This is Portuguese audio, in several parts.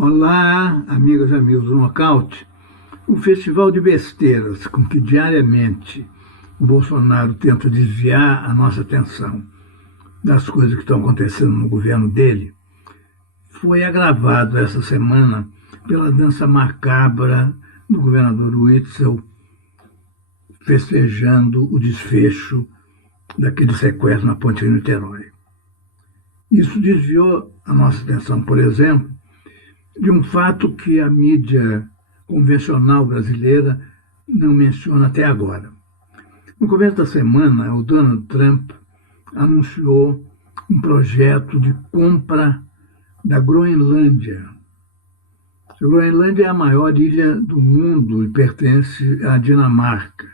Olá, amigas e amigos do Nocaute. O festival de besteiras com que diariamente o Bolsonaro tenta desviar a nossa atenção das coisas que estão acontecendo no governo dele foi agravado essa semana pela dança macabra do governador Witzel festejando o desfecho daquele sequestro na Ponte de Niterói. Isso desviou a nossa atenção, por exemplo, de um fato que a mídia convencional brasileira não menciona até agora. No começo da semana, o Donald Trump anunciou um projeto de compra da Groenlândia. A Groenlândia é a maior ilha do mundo e pertence à Dinamarca.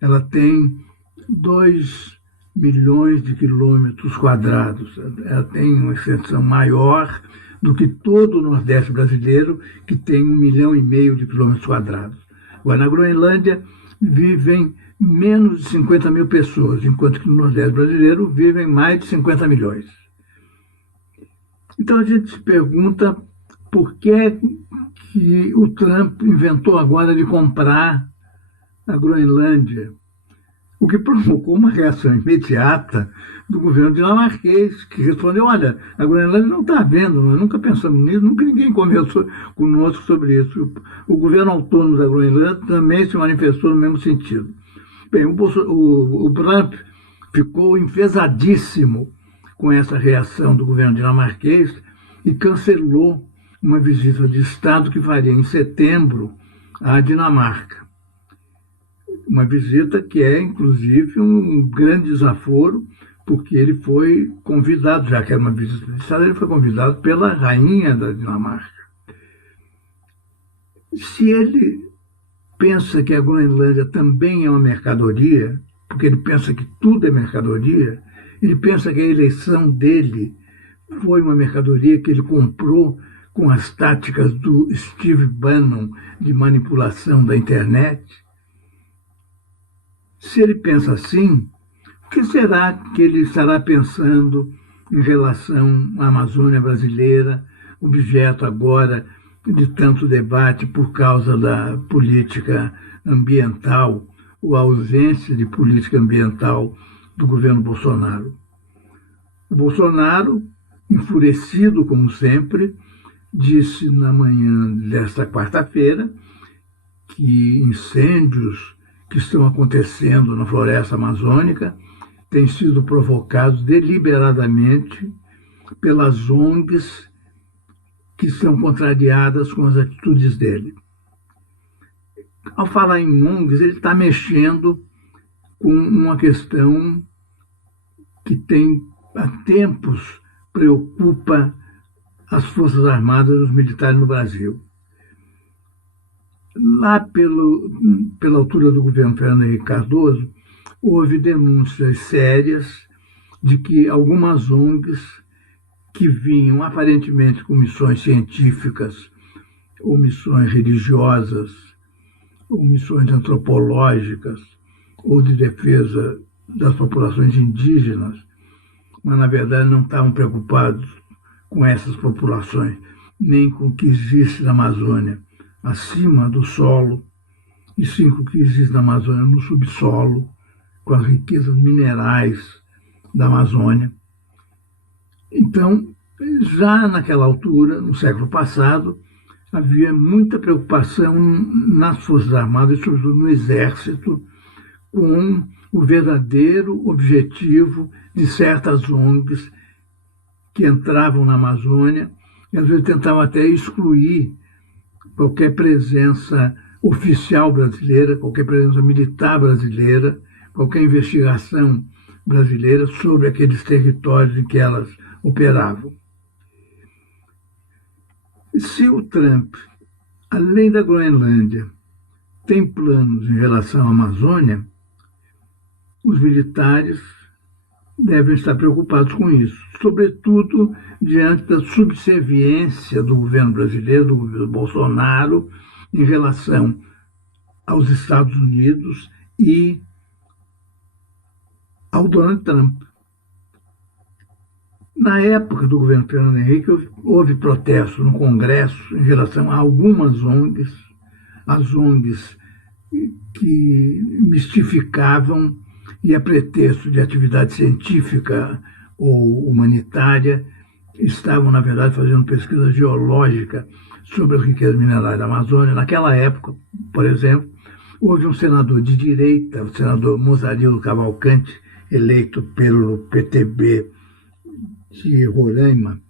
Ela tem 2 milhões de quilômetros quadrados. Ela tem uma extensão maior do que todo o Nordeste brasileiro, que tem 1,5 milhão de quilômetros quadrados. Agora, na Groenlândia vivem menos de 50 mil pessoas, enquanto que no Nordeste brasileiro vivem mais de 50 milhões. Então a gente se pergunta por que o Trump inventou agora de comprar a Groenlândia, o que provocou uma reação imediata do governo dinamarquês, que respondeu: olha, a Groenlândia não está vendo, nós nunca pensamos nisso, nunca ninguém conversou conosco sobre isso. O governo autônomo da Groenlândia também se manifestou no mesmo sentido. Bem, o Trump ficou enfesadíssimo com essa reação do governo dinamarquês e cancelou uma visita de Estado que faria em setembro à Dinamarca. Uma visita que é, inclusive, um grande desaforo, porque ele foi convidado, já que era uma visita de Estado, ele foi convidado pela rainha da Dinamarca. Se ele pensa que a Groenlândia também é uma mercadoria, porque ele pensa que tudo é mercadoria, ele pensa que a eleição dele foi uma mercadoria que ele comprou com as táticas do Steve Bannon de manipulação da internet. Se ele pensa assim, o que será que ele estará pensando em relação à Amazônia brasileira, objeto agora de tanto debate por causa da política ambiental ou a ausência de política ambiental do governo Bolsonaro? O Bolsonaro, enfurecido como sempre, disse na manhã desta quarta-feira que incêndios que estão acontecendo na floresta amazônica têm sido provocados deliberadamente pelas ONGs que são contrariadas com as atitudes dele. Ao falar em ONGs, ele está mexendo com uma questão que tem há tempos preocupa as Forças Armadas e os militares no Brasil. Lá pela altura do governo Fernando Henrique Cardoso, houve denúncias sérias de que algumas ONGs que vinham aparentemente com missões científicas ou missões religiosas ou missões antropológicas ou de defesa das populações indígenas, mas na verdade não estavam preocupados com essas populações, nem com o que existe na Amazônia acima do solo, e sim com o que existe na Amazônia no subsolo, com as riquezas minerais da Amazônia. Então, já naquela altura, no século passado, havia muita preocupação nas Forças Armadas, e sobretudo no Exército, com o verdadeiro objetivo de certas ONGs que entravam na Amazônia e às vezes tentavam até excluir qualquer presença oficial brasileira, qualquer presença militar brasileira, qualquer investigação brasileira sobre aqueles territórios em que elas operavam. Se o Trump, além da Groenlândia, tem planos em relação à Amazônia, os militares devem estar preocupados com isso, sobretudo diante da subserviência do governo brasileiro, do governo Bolsonaro, em relação aos Estados Unidos e ao Donald Trump. Na época do governo Fernando Henrique, houve protesto no Congresso em relação a algumas ONGs, as ONGs que mistificavam e, a pretexto de atividade científica ou humanitária, estavam, na verdade, fazendo pesquisa geológica sobre as riquezas minerais da Amazônia. Naquela época, por exemplo, houve um senador de direita, o senador Mozarino Cavalcante, eleito pelo PTB de Roraima,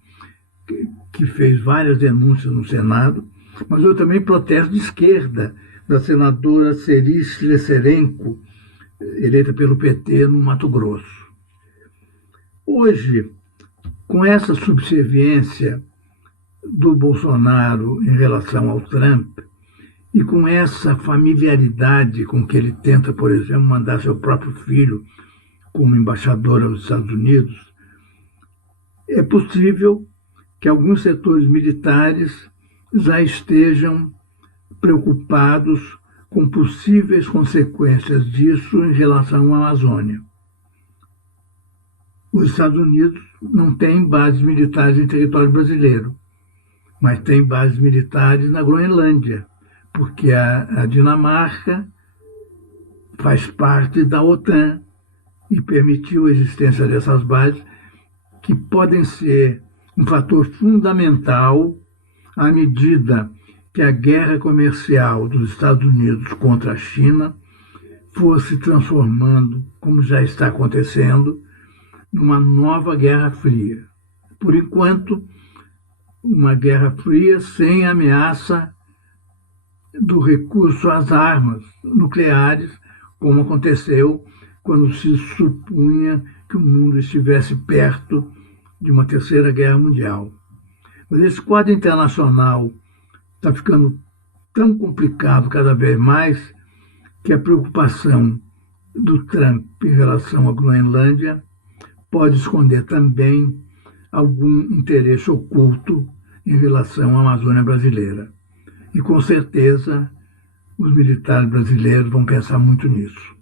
que fez várias denúncias no Senado, mas houve também protesto de esquerda, da senadora Ceris Lesserenko, eleita pelo PT no Mato Grosso. Hoje, com essa subserviência do Bolsonaro em relação ao Trump, e com essa familiaridade com que ele tenta, por exemplo, mandar seu próprio filho como embaixador aos Estados Unidos, é possível que alguns setores militares já estejam preocupados com possíveis consequências disso em relação à Amazônia. Os Estados Unidos não têm bases militares em território brasileiro, mas têm bases militares na Groenlândia, porque a Dinamarca faz parte da OTAN e permitiu a existência dessas bases, que podem ser um fator fundamental à medida que a guerra comercial dos Estados Unidos contra a China fosse transformando, como já está acontecendo, numa nova Guerra Fria. Por enquanto, uma Guerra Fria sem ameaça do recurso às armas nucleares, como aconteceu quando se supunha que o mundo estivesse perto de uma terceira guerra mundial. Mas esse quadro internacional está ficando tão complicado cada vez mais que a preocupação do Trump em relação à Groenlândia pode esconder também algum interesse oculto em relação à Amazônia brasileira. E, com certeza, os militares brasileiros vão pensar muito nisso.